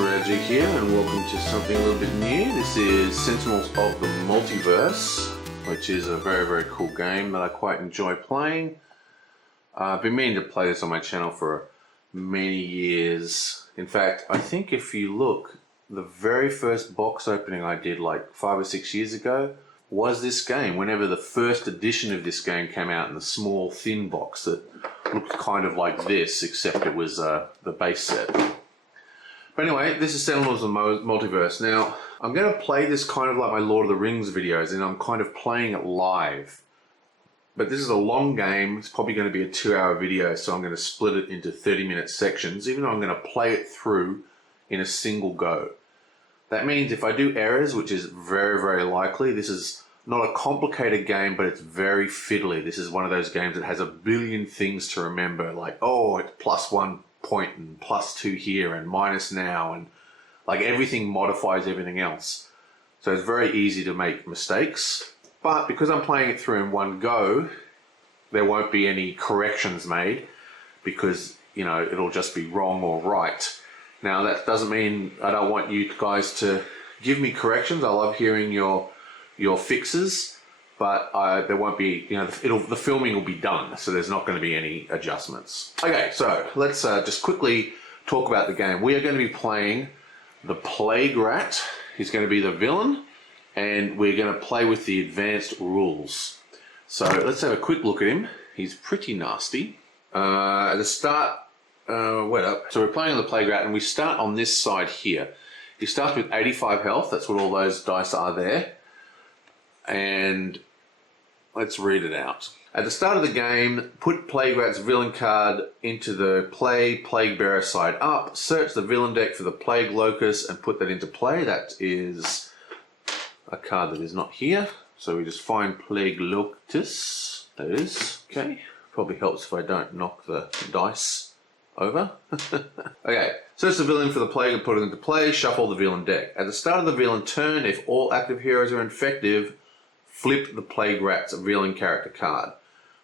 Reggie here, and welcome to something a little bit new. This is Sentinels of the Multiverse, which is a very cool game that I quite enjoy playing. I've been meaning to play this on my channel for many years. In fact, I think if you look, the very first box opening I did like 5 or 6 years ago was this game, whenever the first edition of this game came out in the small thin box that looked kind of like this, except it was the base set. But anyway, this is Sentinels of the Multiverse. Now, I'm going to play this kind of like my Lord of the Rings videos, and I'm kind of playing it live. But this is a long game. It's probably going to be a 2-hour video, so I'm going to split it into 30-minute sections, even though I'm going to play it through in a single go. That means if I do errors, which is very likely, this is not a complicated game, but it's very fiddly. This is one of those games that has a billion things to remember, like, oh, it's +1 point and +2 here and minus now, and like everything modifies everything else. So it's very easy to make mistakes, but because I'm playing it through in one go, there won't be any corrections made because, you know, it'll just be wrong or right. Now that doesn't mean I don't want you guys to give me corrections. I love hearing your fixes, but there won't be, you know, the filming will be done, so there's not going to be any adjustments. Okay, so let's just quickly talk about the game. We are going to be playing the Plague Rat. He's going to be the villain, and we're going to play with the advanced rules. So let's have a quick look at him. He's pretty nasty. At the start, wait up. So we're playing on the Plague Rat, and we start on this side here. He starts with 85 health. That's what all those dice are there. And let's read it out. At the start of the game, put Plague Rat's villain card into the Plague Bearer side up, search the villain deck for the Plague Locus and put that into play. That is a card that is not here. So we just find Plague Locus. There it is. Okay. Probably helps if I don't knock the dice over. Okay. Search the villain for the Plague and put it into play. Shuffle the villain deck. At the start of the villain turn, if all active heroes are infected, flip the Plague Rat's villain character card.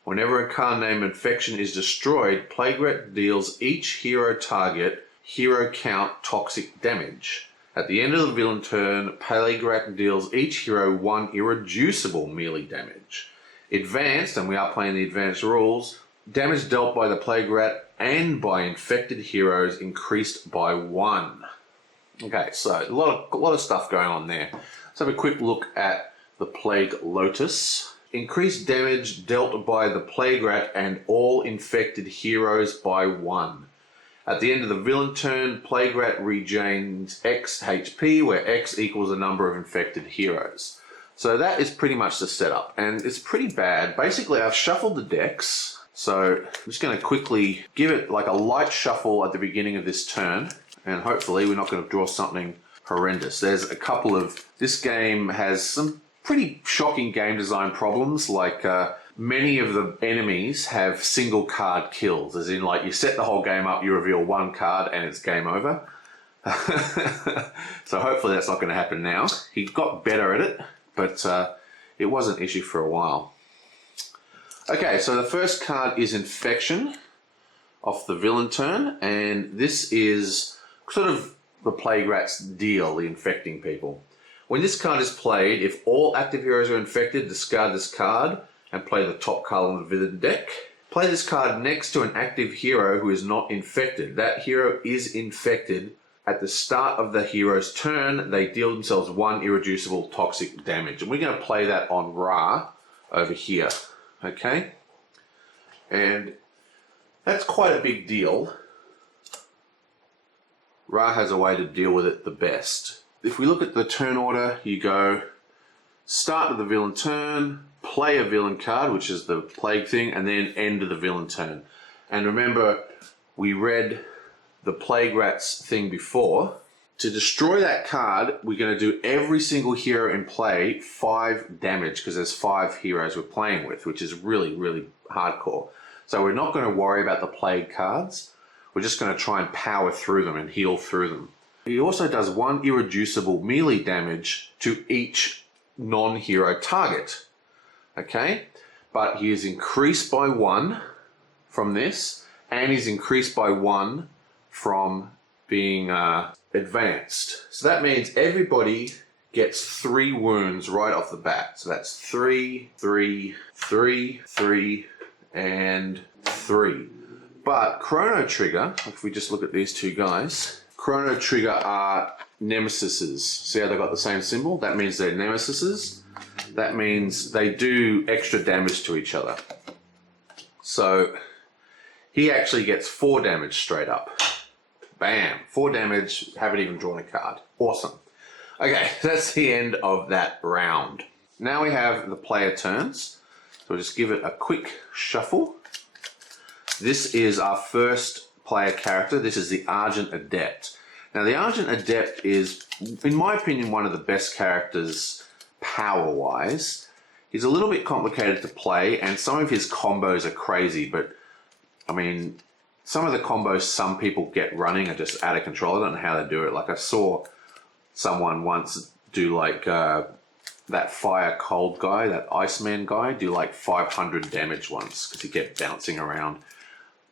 Whenever a card named Infection is destroyed, Plague Rat deals each hero target hero count toxic damage. At the end of the villain turn, Plague Rat deals each hero 1 irreducible melee damage. Advanced, and we are playing the advanced rules, damage dealt by the Plague Rat and by infected heroes increased by 1. Okay, so a lot of stuff going on there. Let's have a quick look at the Plague Lotus. Increased damage dealt by the Plague Rat and all infected heroes by 1. At the end of the villain turn, Plague Rat regains X HP, where X equals the number of infected heroes. So that is pretty much the setup, and it's pretty bad. Basically, I've shuffled the decks, so I'm just going to quickly give it like a light shuffle at the beginning of this turn, and hopefully we're not going to draw something horrendous. There's a couple of... This game has some pretty shocking game design problems, like many of the enemies have single card kills, as in like you set the whole game up, you reveal one card and it's game over. So hopefully that's not going to happen now. He got better at it, but it was an issue for a while. Okay, so the first card is Infection off the villain turn, and this is sort of the Plague Rat's deal, the infecting people. When this card is played, if all active heroes are infected, discard this card and play the top card on the villain deck. Play this card next to an active hero who is not infected. That hero is infected. At the start of the hero's turn, they deal themselves 1 irreducible toxic damage. And we're going to play that on Ra over here. Okay? And that's quite a big deal. Ra has a way to deal with it the best. If we look at the turn order, you go start of the villain turn, play a villain card, which is the plague thing, and then end of the villain turn. And remember, we read the Plague Rat's thing before. To destroy that card, we're going to do every single hero in play 5 damage, because there's 5 heroes we're playing with, which is really hardcore. So we're not going to worry about the plague cards. We're just going to try and power through them and heal through them. He also does 1 irreducible melee damage to each non-hero target. Okay? But he is increased by 1 from this, and he's increased by 1 from being advanced. So that means everybody gets 3 wounds right off the bat. So that's 3, 3, 3, 3, and 3. But Chrono Trigger, if we just look at these two guys, Chrono Trigger are nemesises. See how they got the same symbol? That means they're nemesises. That means they do extra damage to each other. So he actually gets 4 damage straight up. Bam, 4 damage, haven't even drawn a card. Awesome. Okay, that's the end of that round. Now we have the player turns. So we'll just give it a quick shuffle. This is our first player character. This is the Argent Adept. Now the Argent Adept is, in my opinion, one of the best characters power-wise. He's a little bit complicated to play, and some of his combos are crazy, but I mean, some of the combos some people get running are just out of control. I don't know how they do it. Like I saw someone once do like that fire cold guy, that Iceman guy, do like 500 damage once because he kept bouncing around.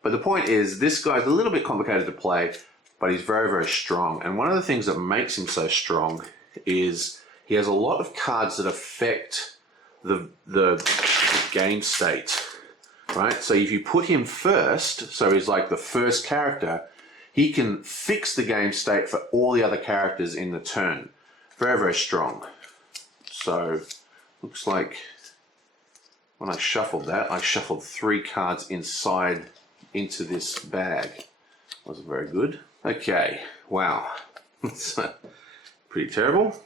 But the point is, this guy's a little bit complicated to play, but he's very, very strong. And one of the things that makes him so strong is he has a lot of cards that affect the game state, right? So if you put him first, so he's like the first character, he can fix the game state for all the other characters in the turn. Very, very strong. So looks like when I shuffled that, I shuffled 3 cards inside into this bag. Wasn't very good. Okay, wow. That's pretty terrible.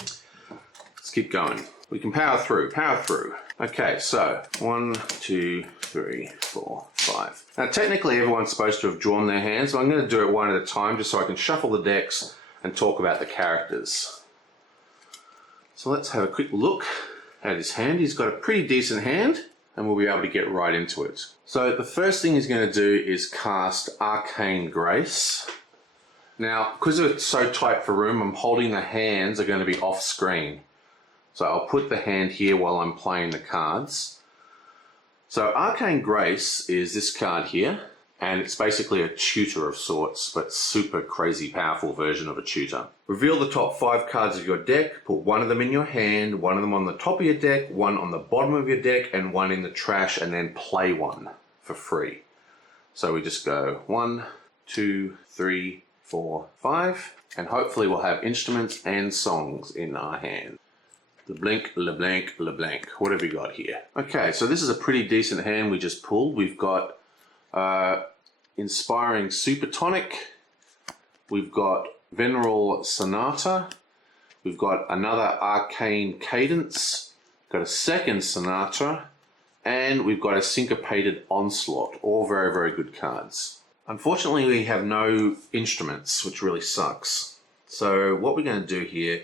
Let's keep going. We can power through, power through. Okay, so 1, 2, 3, 4, 5. Now technically everyone's supposed to have drawn their hands, but I'm going to do it one at a time just so I can shuffle the decks and talk about the characters. So let's have a quick look at his hand. He's got a pretty decent hand, and we'll be able to get right into it. So the first thing he's going to do is cast Arcane Grace. Now, because it's so tight for room, I'm holding the hands are going to be off screen. So I'll put the hand here while I'm playing the cards. So Arcane Grace is this card here, and it's basically a tutor of sorts, but super crazy powerful version of a tutor. Reveal the top 5 cards of your deck, put 1 of them in your hand, 1 of them on the top of your deck, 1 on the bottom of your deck, and 1 in the trash, and then play 1 for free. So we just go 1, 2, 3, 4, 5, and hopefully we'll have instruments and songs in our hand. LeBlanc, LeBlanc, LeBlanc. What have we got here? Okay, so this is a pretty decent hand we just pulled. We've got Inspiring Supertonic. We've got Veneral Sonata. We've got another Arcane Cadence. Got a second Sonata. And we've got a Syncopated Onslaught. All very, very good cards. Unfortunately, we have no instruments, which really sucks. So what we're going to do here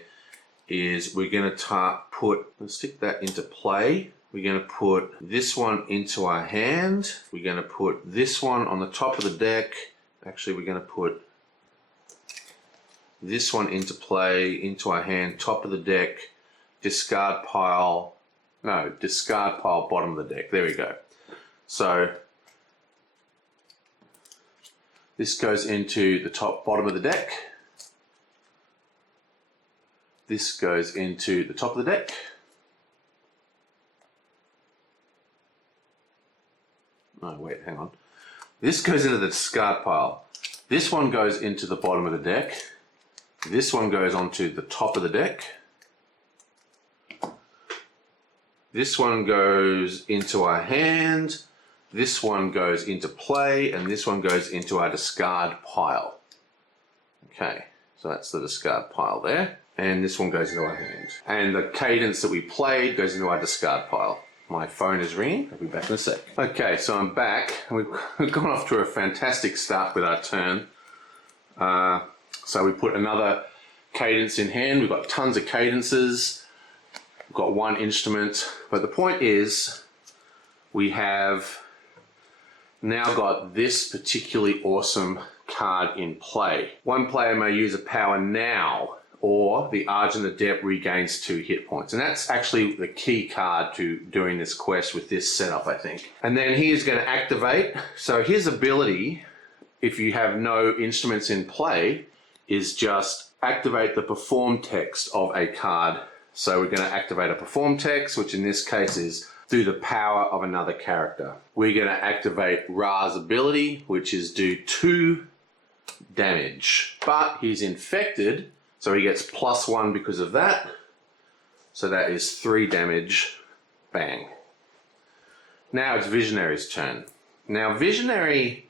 is we're going to let's stick that into play. We're going to put this one into our hand. We're going to put this one on the top of the deck. Actually, we're going to put this one into play, into our hand, top of the deck, discard pile, bottom of the deck. There we go. So this goes into the bottom of the deck. This goes into the top of the deck. Oh, wait, hang on. This goes into the discard pile. This one goes into the bottom of the deck. This one goes onto the top of the deck. This one goes into our hand. This one goes into play, and this one goes into our discard pile. Okay, so that's the discard pile there. And this one goes into our hand. And the cadence that we played goes into our discard pile. My phone is ringing. I'll be back in a sec. Okay, so I'm back. We've gone off to a fantastic start with our turn. So we put another cadence in hand. We've got tons of cadences. We've got 1 instrument. But the point is, we have now got this particularly awesome card in play. One player may use a power now, or the Argent Adept regains 2 hit points. And that's actually the key card to doing this quest with this setup, I think. And then he is going to activate. So his ability, if you have no instruments in play, is just activate the perform text of a card. So we're going to activate a perform text, which in this case is through the power of another character. We're going to activate Ra's ability, which is do 2 damage. But he's infected, so he gets +1 because of that. So that is 3 damage. Bang. Now it's Visionary's turn. Now Visionary,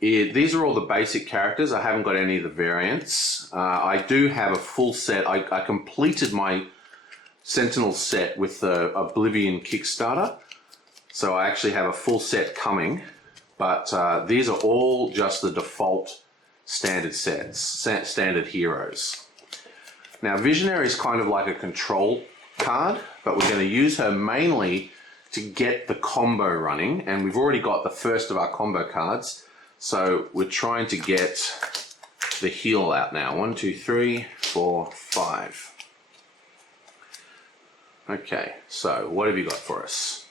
these are all the basic characters. I haven't got any of the variants. I do have a full set. I completed my Sentinels set with the Oblivion Kickstarter. So I actually have a full set coming. But these are all just the default standard sets, standard heroes. Now Visionary is kind of like a control card, but we're going to use her mainly to get the combo running, and we've already got the first of our combo cards, so we're trying to get the heal out now. 1, 2, 3, 4, 5. Okay, so what have you got for us?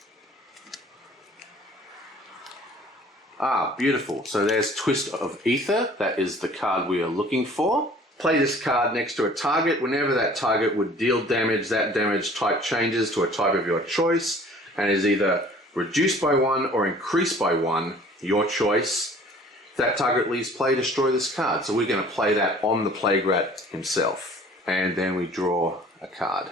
Ah, beautiful. So there's Twist of Ether. That is the card we are looking for. Play this card next to a target. Whenever that target would deal damage, that damage type changes to a type of your choice and is either reduced by 1 or increased by 1, your choice. If that target leaves play, destroy this card. So we're going to play that on the Plague Rat himself. And then we draw a card.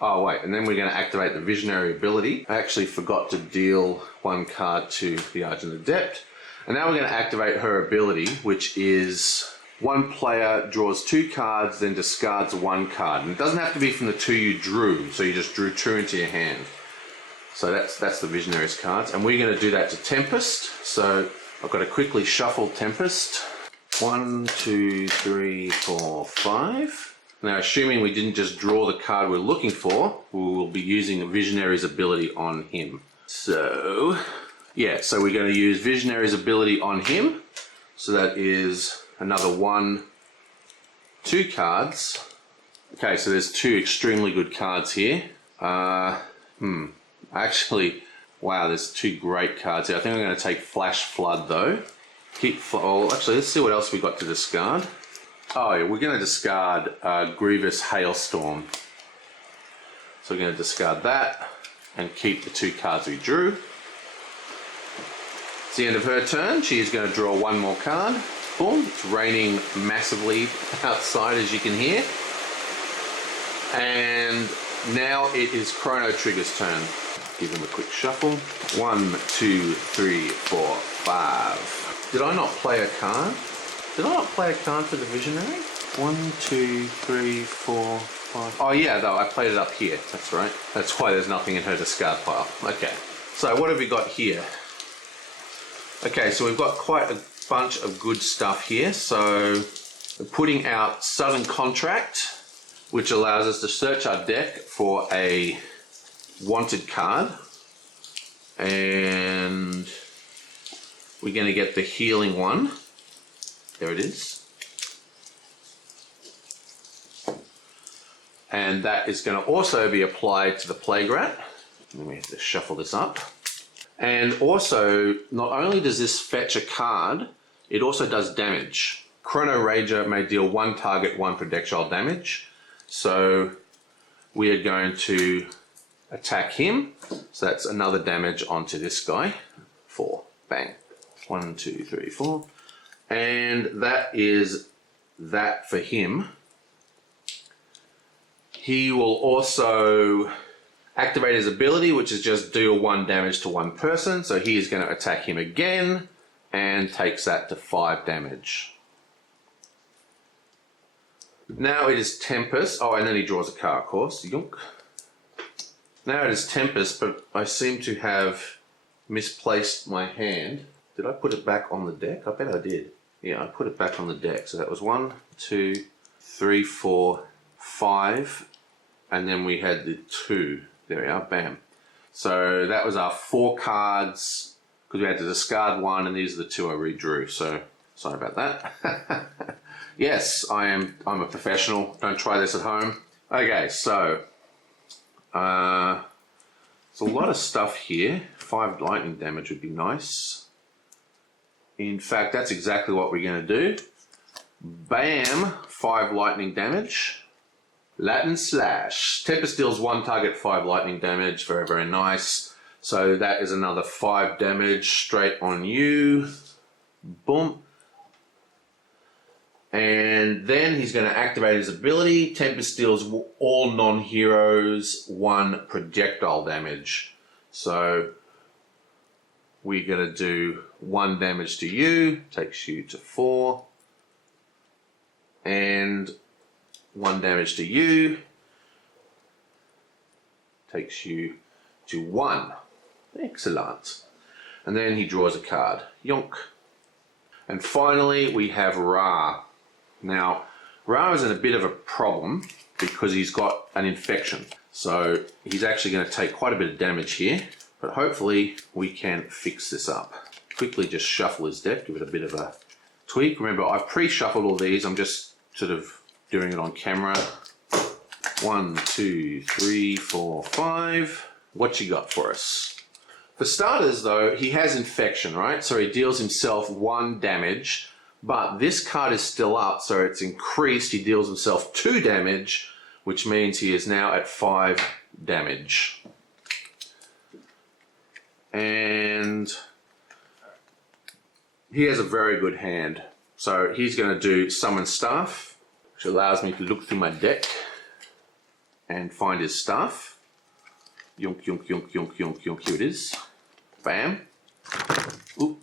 Oh wait, and then we're going to activate the Visionary ability. I actually forgot to deal 1 card to the Argent Adept. And now we're going to activate her ability, which is 1 player draws 2 cards, then discards 1 card. And it doesn't have to be from the 2 you drew, so you just drew 2 into your hand. So that's the Visionary's cards. And we're going to do that to Tempest. So I've got to quickly shuffle Tempest. 1, 2, 3, 4, 5. Now, assuming we didn't just draw the card we're looking for, we will be using a Visionary's ability on him. So, yeah, so we're going to use Visionary's ability on him. So that is another 1, 2 cards. Okay, so there's 2 extremely good cards here. Actually, wow, there's 2 great cards here. I think I'm going to take Flash Flood, though. Actually, let's see what else we got to discard. Oh, yeah, we're going to discard Grievous Hailstorm. So we're going to discard that and keep the 2 cards we drew. It's the end of her turn. She is going to draw 1 more card. Boom. It's raining massively outside, as you can hear. And now it is Chrono Trigger's turn. Give him a quick shuffle. 1, 2, 3, 4, 5. Did I not play a card? Did I not play a card for the Visionary? 1, 2, 3, 4, 5. Oh yeah, though, I played it up here. That's right. That's why there's nothing in her discard pile. Okay. So what have we got here? Okay, so we've got quite a bunch of good stuff here. So we're putting out Sudden Contract, which allows us to search our deck for a wanted card. And we're going to get the healing one. There it is. And that is going to also be applied to the Plague Rat. Then we have to shuffle this up. And also, not only does this fetch a card, it also does damage. Chrono-Ranger may deal 1 target, 1 projectile damage. So we are going to attack him. So that's another damage onto this guy. 4. Bang. 1, 2, 3, 4. And that is that for him. He will also activate his ability, which is just deal 1 damage to 1 person. So he is going to attack him again and takes that to 5 damage. Now it is Tempest. Oh, and then he draws a card, of course. Yunk. Now it is Tempest, but I seem to have misplaced my hand. Did I put it back on the deck? I bet I did. Yeah, I put it back on the deck. So that was 1, 2, 3, 4, 5. And then we had the 2. There we are, bam. So that was our 4 cards, because we had to discard 1, and these are the 2 I redrew. So sorry about that. Yes, I'm a professional. Don't try this at home. Okay, so there's a lot of stuff here. 5 lightning damage would be nice. In fact, that's exactly what we're going to do. Bam, 5 lightning damage. Latin slash. Tempest deals 1 target 5 lightning damage. Very, very nice. So that is another 5 damage straight on you. Boom. And then he's going to activate his ability. Tempest deals all non-heroes 1 projectile damage. So we're going to do 1 damage to you. Takes you to 4. And 1 damage to you. Takes you to 1. Excellent. And then he draws a card. Yonk. And finally we have Ra. Now, Ra is in a bit of a problem because he's got an infection. So he's actually going to take quite a bit of damage here, but hopefully we can fix this up. Quickly just shuffle his deck, give it a bit of a tweak. Remember, I've pre-shuffled all these. I'm just sort of doing it on camera. 1, 2, 3, 4, 5. What you got for us? For starters though, he has infection, right? So he deals himself 1 damage. But this card is still up, so it's increased. He deals himself 2 damage, which means he is now at 5 damage. And he has a very good hand. So he's going to do Summon Staff, which allows me to look through my deck and find his staff. Yonk, yonk, yonk, yonk, yonk, yonk. Here it is. Bam. Oop.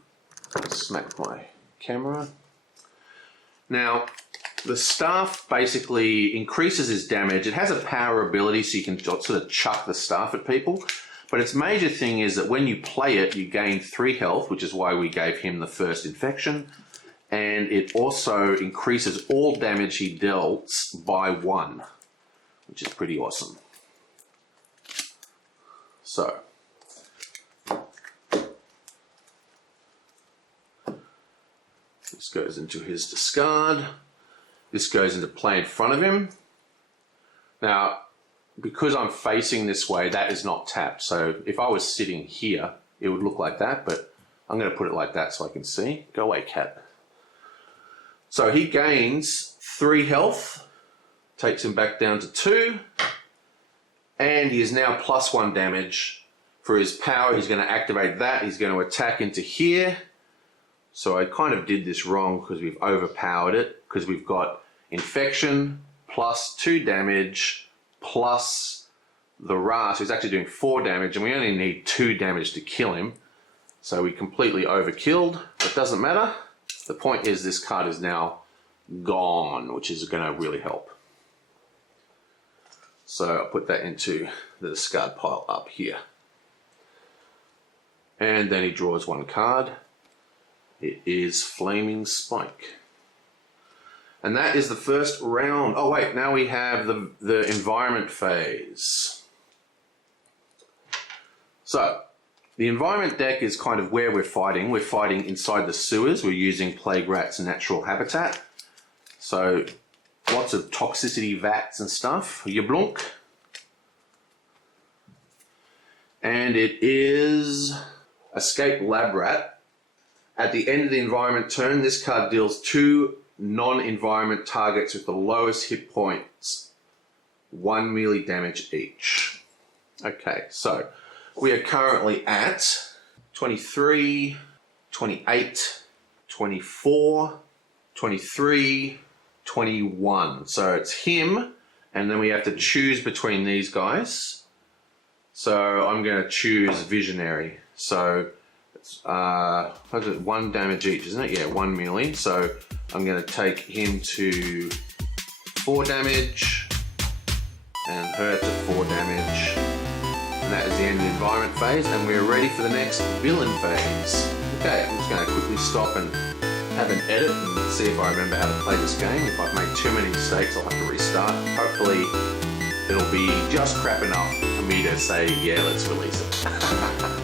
Smack my camera. Now, the staff basically increases his damage. It has a power ability, so you can sort of chuck the staff at people. But its major thing is that when you play it, you gain 3 health, which is why we gave him the first infection. And it also increases all damage he deals by 1, which is pretty awesome. So, this goes into his discard. This goes into play in front of him. Now, because I'm facing this way, that is not tapped. So if I was sitting here, it would look like that, but I'm going to put it like that so I can see. Go away, cat. So he gains 3 health, takes him back down to 2, and he is now +1 damage. For his power, he's going to activate that. He's going to attack into here. So I kind of did this wrong because we've overpowered it, because we've got infection plus 2 damage plus the Ra. So he's actually doing 4 damage, and we only need 2 damage to kill him. So we completely overkilled, but doesn't matter. The point is this card is now gone, which is going to really help. So I'll put that into the discard pile up here. And then he draws 1 card. It is Flaming Spike. And that is the first round. Oh wait, now we have the environment phase. So, the environment deck is kind of where we're fighting. We're fighting inside the sewers. We're using Plague Rat's natural habitat. So, lots of toxicity vats and stuff. Yablunk. And it is Escape Lab Rat. At the end of the environment turn, this card deals 2 non-environment targets with the lowest hit points 1 melee damage each. Okay, so we are currently at 23, 28, 24, 23, 21. So it's him, and then we have to choose between these guys. So I'm going to choose Visionary. So it's 1 damage each, isn't it? Yeah, 1 melee. So I'm going to take him to 4 damage and her to 4 damage. And that is the end of the environment phase, and we're ready for the next villain phase. Okay, I'm just going to quickly stop and have an edit and see if I remember how to play this game. If I've made too many mistakes, I'll have to restart. Hopefully it'll be just crap enough for me to say, yeah, let's release it.